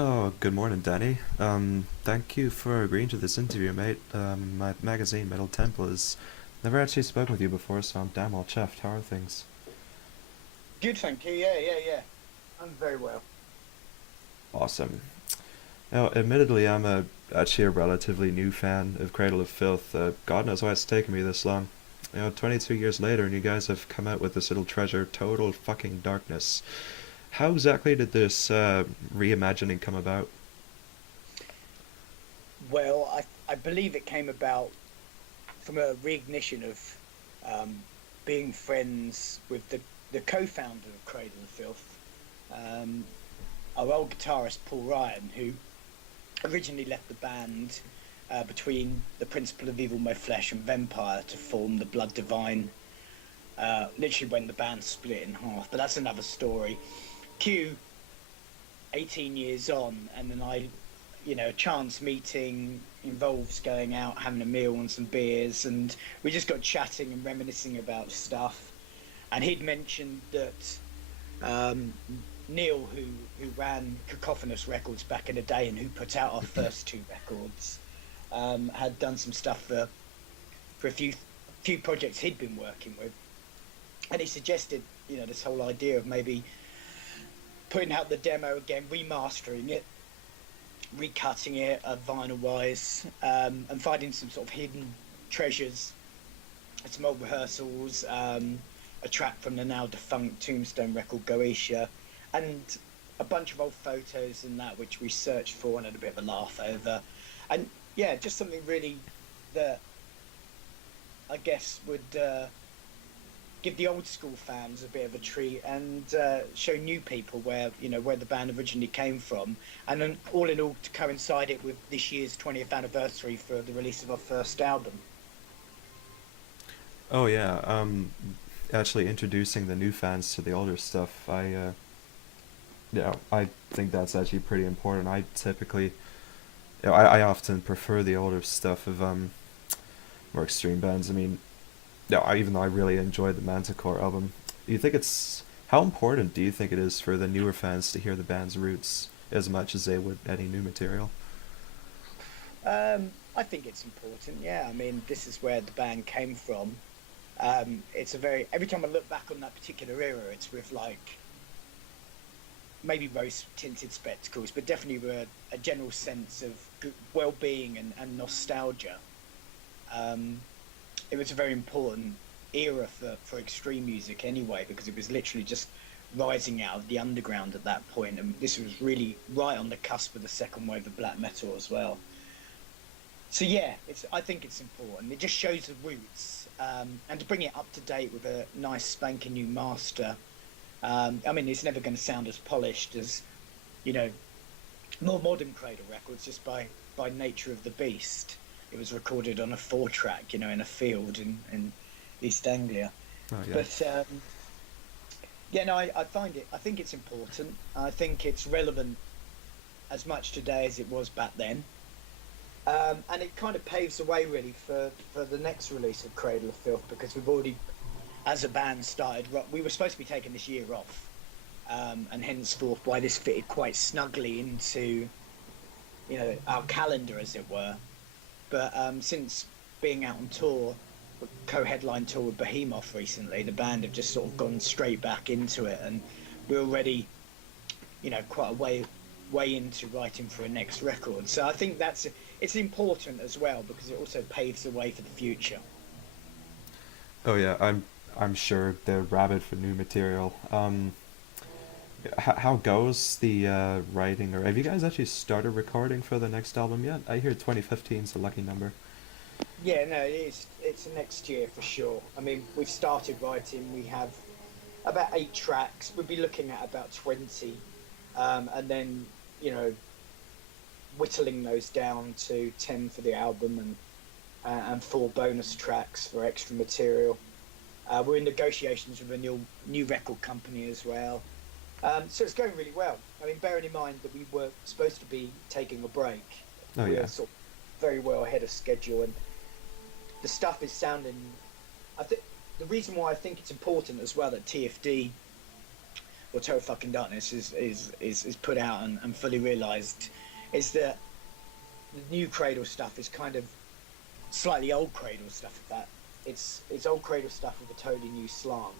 Oh, good morning, Danny. Thank you for agreeing to this interview, mate. My magazine, Metal Temple, has never actually spoken with you before, so I'm damn well chuffed. How are things? Good, thank you. Yeah. I'm very well. Awesome. Now, admittedly, actually a relatively new fan of Cradle of Filth. God knows why it's taken me this long. 22 years later, and you guys have come out with this little treasure, Total Fucking Darkness. How exactly did this reimagining come about? Well, I believe it came about from a reignition of being friends with the co-founder of Cradle of Filth, um, our old guitarist Paul Ryan, who originally left the band between the Principle of Evil, My Flesh, and Vampire to form the Blood Divine. Literally, when the band split in half, but that's another story. Q 18 years on, and then a chance meeting involves going out, having a meal and some beers, and we just got chatting and reminiscing about stuff. And he'd mentioned that um, Neil, who ran Cacophonous Records back in the day and who put out our first two records, had done some stuff for a few projects he'd been working with, and he suggested this whole idea of maybe putting out the demo again, remastering it, recutting it vinyl wise, and finding some sort of hidden treasures, some old rehearsals, a track from the now defunct Tombstone record Goetia, and a bunch of old photos and that which we searched for and had a bit of a laugh over. And yeah, just something really that I guess would give the old school fans a bit of a treat and show new people where the band originally came from, and then all in all to coincide it with this year's 20th anniversary for the release of our first album. Oh yeah, actually introducing the new fans to the older stuff. I think that's actually pretty important. I typically, I often prefer the older stuff of more extreme bands. I mean, even though I really enjoyed the Manticore album, do you think it's how important do you think it is for the newer fans to hear the band's roots as much as they would any new material? I think it's important. Yeah, I mean, this is where the band came from. It's a very every time I look back on that particular era, it's with like maybe rose tinted spectacles, but definitely with a general sense of well-being and nostalgia. Um, it was a very important era for extreme music anyway, because it was literally just rising out of the underground at that point, and this was really right on the cusp of the second wave of black metal as well. So yeah, it's I think it's important. It just shows the roots, and to bring it up to date with a nice spanking new master. I mean, it's never going to sound as polished as you know more modern Cradle records, just by nature of the beast. It was recorded on a four track, in a field in East Anglia. Oh yeah. But yeah, no, I find it. I think it's important. I think it's relevant as much today as it was back then. And it kind of paves the way really for the next release of Cradle of Filth, because we've already, as a band, started. We were supposed to be taking this year off, and henceforth, why this fitted quite snugly into our calendar, as it were. But since being out on tour, co-headline tour with Behemoth recently, the band have just sort of gone straight back into it, and we're already, quite a way into writing for a next record. So I think it's important as well, because it also paves the way for the future. Oh yeah, I'm sure they're rabid for new material. How goes the writing, or have you guys actually started recording for the next album yet? I hear 2015 is a lucky number. Yeah, no, it is. It's next year for sure. I mean, we've started writing. We have about 8 tracks. We'll be looking at about 20, and then you know whittling those down to 10 for the album, and four bonus tracks for extra material. We're in negotiations with a new record company as well. So it's going really well. I mean, bearing in mind that we were supposed to be taking a break, Oh we're yeah. sort of very well ahead of schedule, and the stuff is sounding. I think the reason why I think it's important as well that TFD or Total Fucking Darkness is put out and fully realised, is that the new Cradle stuff is kind of slightly old Cradle stuff. That it's old Cradle stuff with a totally new slant.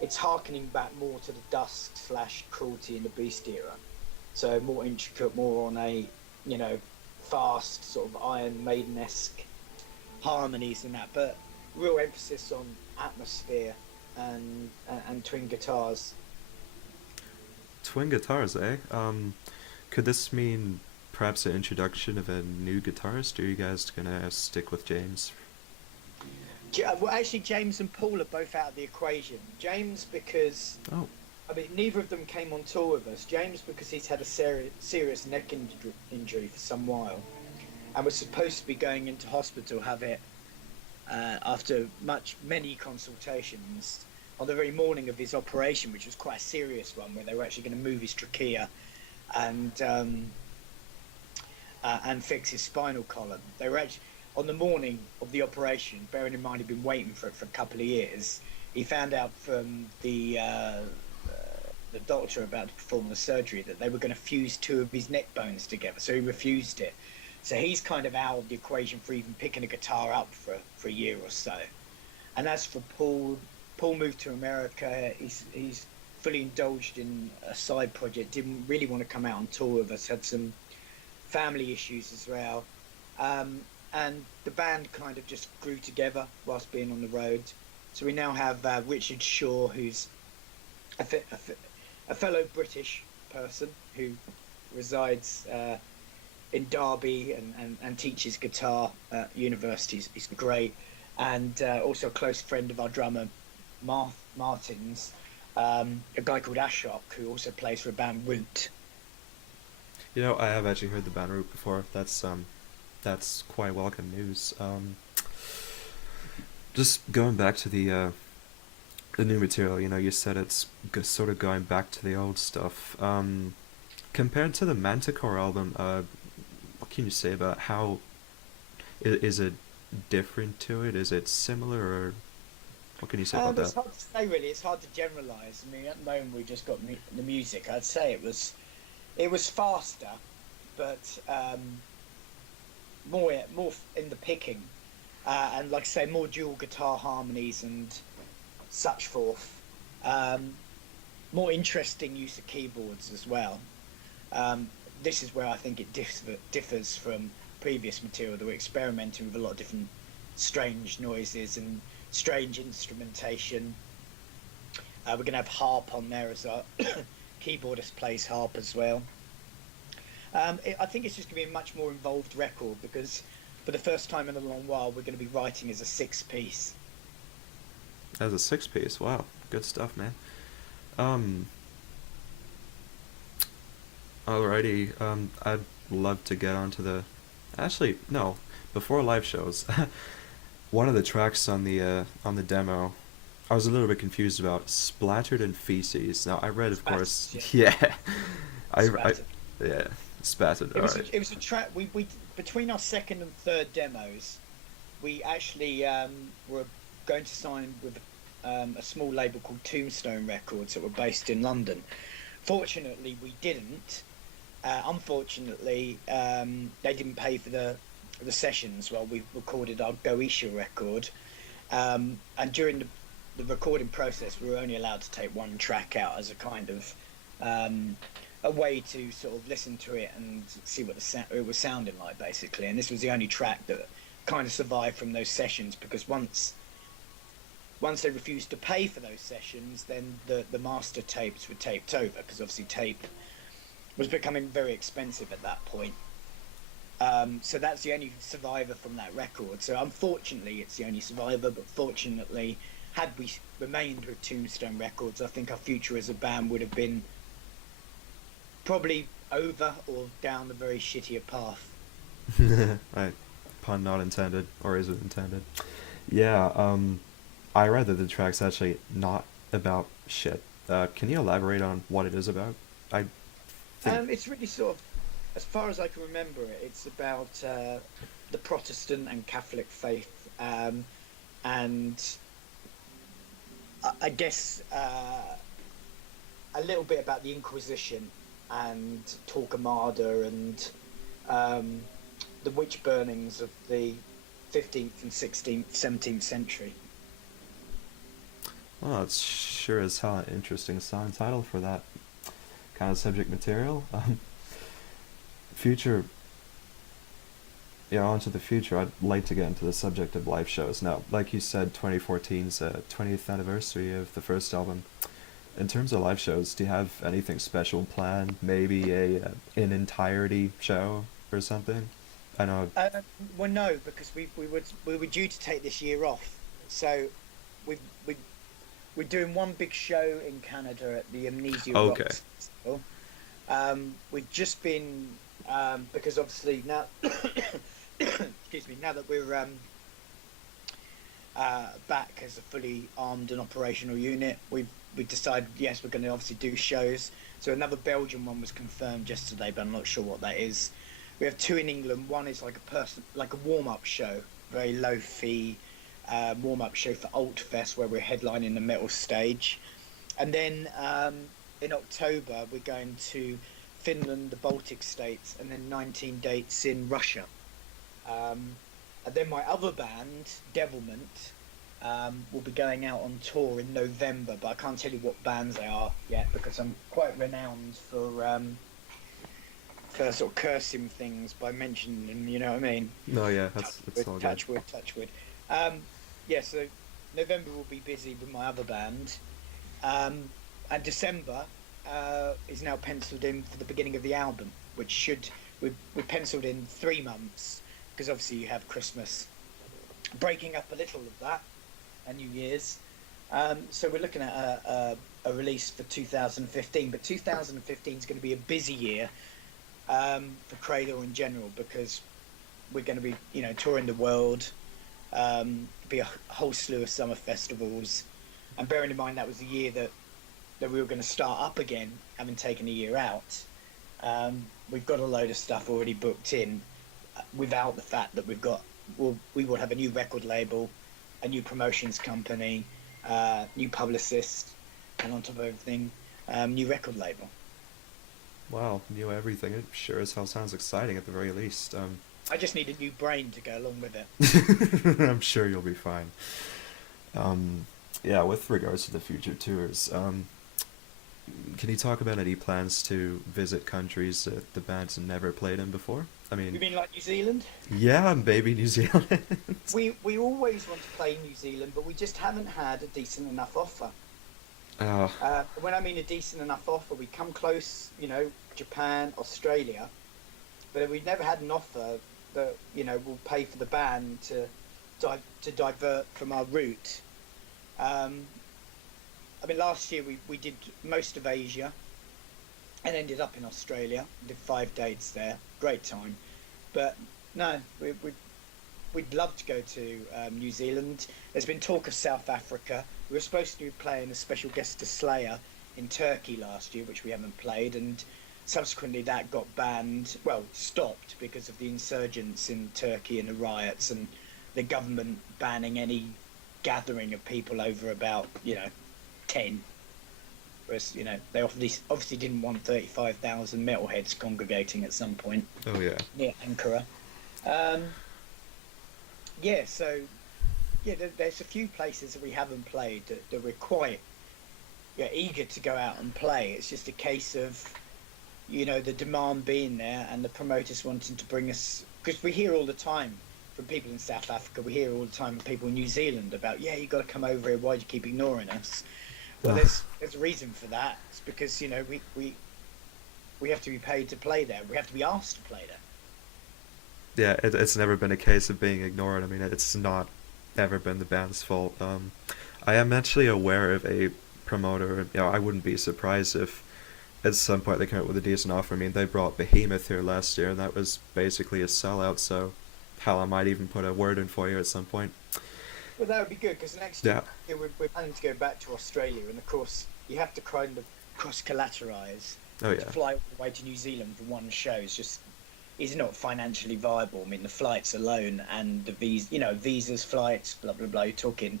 It's harkening back more to the Dusk / Cruelty and the Beast era, so more intricate, more on a, you know, fast sort of Iron Maiden-esque harmonies and that, but real emphasis on atmosphere and twin guitars. Twin guitars, eh? Could this mean perhaps an introduction of a new guitarist, or are you guys gonna stick with James? Well, actually, James and Paul are both out of the equation. James because, Oh, I mean, neither of them came on tour with us. James because he's had a serious neck injury for some while, and was supposed to be going into hospital, have it after many consultations on the very morning of his operation, which was quite a serious one, where they were actually going to move his trachea and fix his spinal column. They were actually on the morning of the operation. Bearing in mind he'd been waiting for it for a couple of years, he found out from the doctor about to perform the surgery that they were going to fuse two of his neck bones together, so he refused it. So he's kind of out of the equation for even picking a guitar up for a year or so. And as for Paul, Paul moved to America. He's fully indulged in a side project. Didn't really want to come out on tour with us. Had some family issues as well. And the band kind of just grew together whilst being on the road. So we now have Richard Shaw, who's a fellow British person who resides in Derby and teaches guitar at universities. He's great. And also a close friend of our drummer, Martin's, a guy called Ashok, who also plays for a band, Root. you know, I have actually heard the band Root before. That's quite welcome news. Just going back to the new material, you know, you said it's sort of going back to the old stuff. Compared to the Manticore album, what can you say about how is it different to it? Is it similar, or what can you say about It's that? hard to say, really. It's hard to generalise. I mean, at the moment we just got the music. I'd say it was faster, but more in the picking, and like I say, more dual guitar harmonies and such forth. More interesting use of keyboards as well. This is where I think it differs from previous material that we're experimenting with a lot of different strange noises and strange instrumentation. We're going to have harp on there as well. Keyboardist plays harp as well. I think it's just going to be a much more involved record because for the first time in a long while we're going to be writing as a six-piece. As a six piece, wow, good stuff, man. Um, Alrighty, I'd love to get onto the. Actually, no. Before live shows, one of the tracks on the demo, I was a little bit confused about "Splattered in Feces." Now I read, of course, Spattered, yeah, I Spattered. yeah, spattered. All right. It was a track we between our second and third demos, we actually were going to sign with a small label called Tombstone Records that were based in London. Fortunately, we didn't. Unfortunately, they didn't pay for the sessions while we recorded our Goetia record. And during the recording process, we were only allowed to take one track out as a kind of a way to sort of listen to it and see what it was sounding like, basically. And this was the only track that kind of survived from those sessions, because once they refused to pay for those sessions, then the master tapes were taped over, because obviously tape was becoming very expensive at that point. So that's the only survivor from that record. So unfortunately, it's the only survivor, but fortunately, had we remained with Tombstone Records, I think our future as a band would have been probably over or down a very shittier path. Right. Pun not intended, or is it intended? Yeah. I read that the track's actually not about shit. Can you elaborate on what it is about? I think. It's really sort of, as far as I can remember it, it's about the Protestant and Catholic faith, and I guess a little bit about the Inquisition and Torquemada and um, the witch burnings of the 15th and 16th, 17th century. Well, it's sure as hell an interesting song title for that kind of subject material. Future, on to the future, I'd like to get into the subject of live shows. Now, like you said, 2014's 20th anniversary of the first album. In terms of live shows, do you have anything special planned? Maybe an entirety show or something? I know. Well, no, because we were due to take this year off, so we we we're doing one big show in Canada at the Amnesia Okay. Rocks Festival. We've just been because obviously now, excuse me, now that we're back as a fully armed and operational unit, we've decided yes we're going to obviously do shows. So another Belgian one was confirmed yesterday, but I'm not sure what that is. We have two in England. One is like a warm up show, very low fee warm up show for Altfest, where we're headlining the metal stage, and then in October we're going to Finland, the Baltic states, and then 19 dates in Russia. And then my other band, Devilment, will be going out on tour in November, but I can't tell you what bands they are yet because I'm quite renowned for sort of cursing things by mentioning them, you know what I mean? No, yeah, that's all good. Touch wood, touch wood. Yeah, so November will be busy with my other band. And December is now penciled in for the beginning of the album, which we penciled in 3 months, because obviously you have Christmas, breaking up a little of that, and New Year's. So we're looking at a release for 2015, but 2015 is going to be a busy year for Cradle in general, because we're going to be, touring the world, be a whole slew of summer festivals, and bearing in mind that was the year that we were going to start up again, having taken a year out. We've got a load of stuff already booked in, without the fact that we will have a new record label, a new promotions company, new publicist, and on top of everything, new record label. Wow, new everything. It sure as hell sounds exciting at the very least. I just need a new brain to go along with it. I'm sure you'll be fine. Yeah, with regards to the future tours, can you talk about any plans to visit countries that the band's never played in before? I You mean, mean like New Zealand? yeah, baby, New Zealand. We always want to play New Zealand, but we just haven't had a decent enough offer. Uh, When I mean a decent enough offer, we come close, Japan, Australia, but we've never had an offer that will pay for the band to divert from our route. I mean, last year we did most of Asia and ended up in Australia. Did 5 dates there, great time. But no, we'd love to go to New Zealand. There's been talk of South Africa. We were supposed to be playing a special guest to Slayer in Turkey last year, which we haven't played, and subsequently that got banned, stopped because of the insurgents in Turkey and the riots and the government banning any gathering of people over about 10, whereas they obviously didn't want 35,000 metalheads congregating at some point oh yeah. near Ankara. There's a few places that we haven't played that we're quite eager to go out and play. It's just a case of the demand being there and the promoters wanting to bring us, because we hear all the time from people in South Africa, we hear all the time from people in New Zealand about, you got to come over here, why do you keep ignoring us? Well, there's a reason for that. It's because we have to be paid to play there, we have to be asked to play there. Yeah, it's never been a case of being ignored. I mean, it's not ever been the band's fault. I am actually aware of a promoter. I wouldn't be surprised if at some point they come out with a decent offer. I mean, they brought Behemoth here last year, and that was basically a sellout. So, hell, I might even put a word in for you at some point. Well, that would be good, because next year we're planning to go back to Australia, and of course you have to kind of cross-collateralise. Oh yeah. To fly all the way to New Zealand for one show is not financially viable. I mean, the flights alone and the visas, flights, blah blah blah. You're talking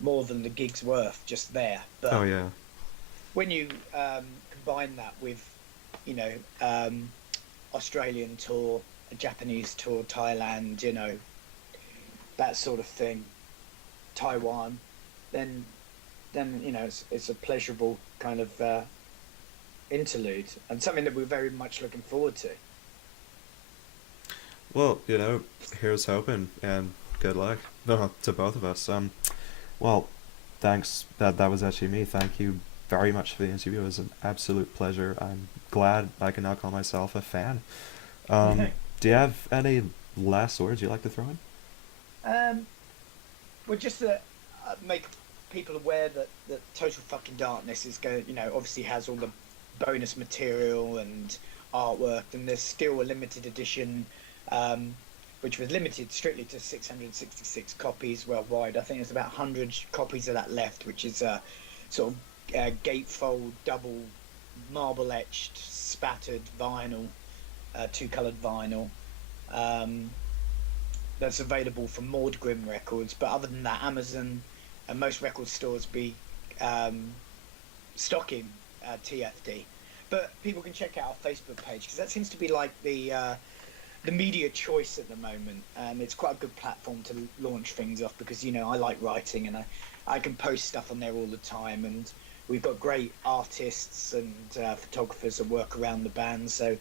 more than the gig's worth just there. But Oh yeah. when you combine that with, you know, um, Australian tour, a Japanese tour, Thailand, you know, that sort of thing, Taiwan, then you know it's a pleasurable kind of interlude and something that we're very much looking forward to. Well, here's hoping, and good luck to both of us. Well, thanks. That was actually me. Thank you very much for the interview. It was an absolute pleasure. I'm glad I can now call myself a fan. Do you Good. have any last words you'd like to throw in? Um, well, just to make people aware that Total Fucking Darkness is going, you know, obviously has all the bonus material and artwork, and there's still a limited edition, um, which was limited strictly to 666 copies worldwide. I think there's about 100 copies of that left, which is sort of gatefold, double marble etched, spattered vinyl, two coloured vinyl. Um, that's available from Maudgrim Records. But other than that, Amazon and most record stores be um, stocking TFD. But people can check out our Facebook page because that seems to be like the media choice at the moment, and it's quite a good platform to launch things off because you know I like writing and I can post stuff on there all the time, and we've got great artists and photographers that work around the band, so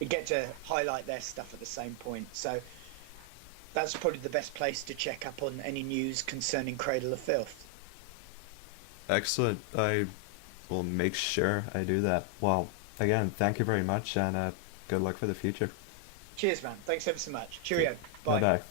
we get to highlight their stuff at the same point. So that's probably the best place to check up on any news concerning Cradle of Filth. Excellent. I will make sure I do that. Well, again, thank you very much, and good luck for the future. Cheers, man. Thanks ever so much. Okay. Cheerio. Bye Bye. bye.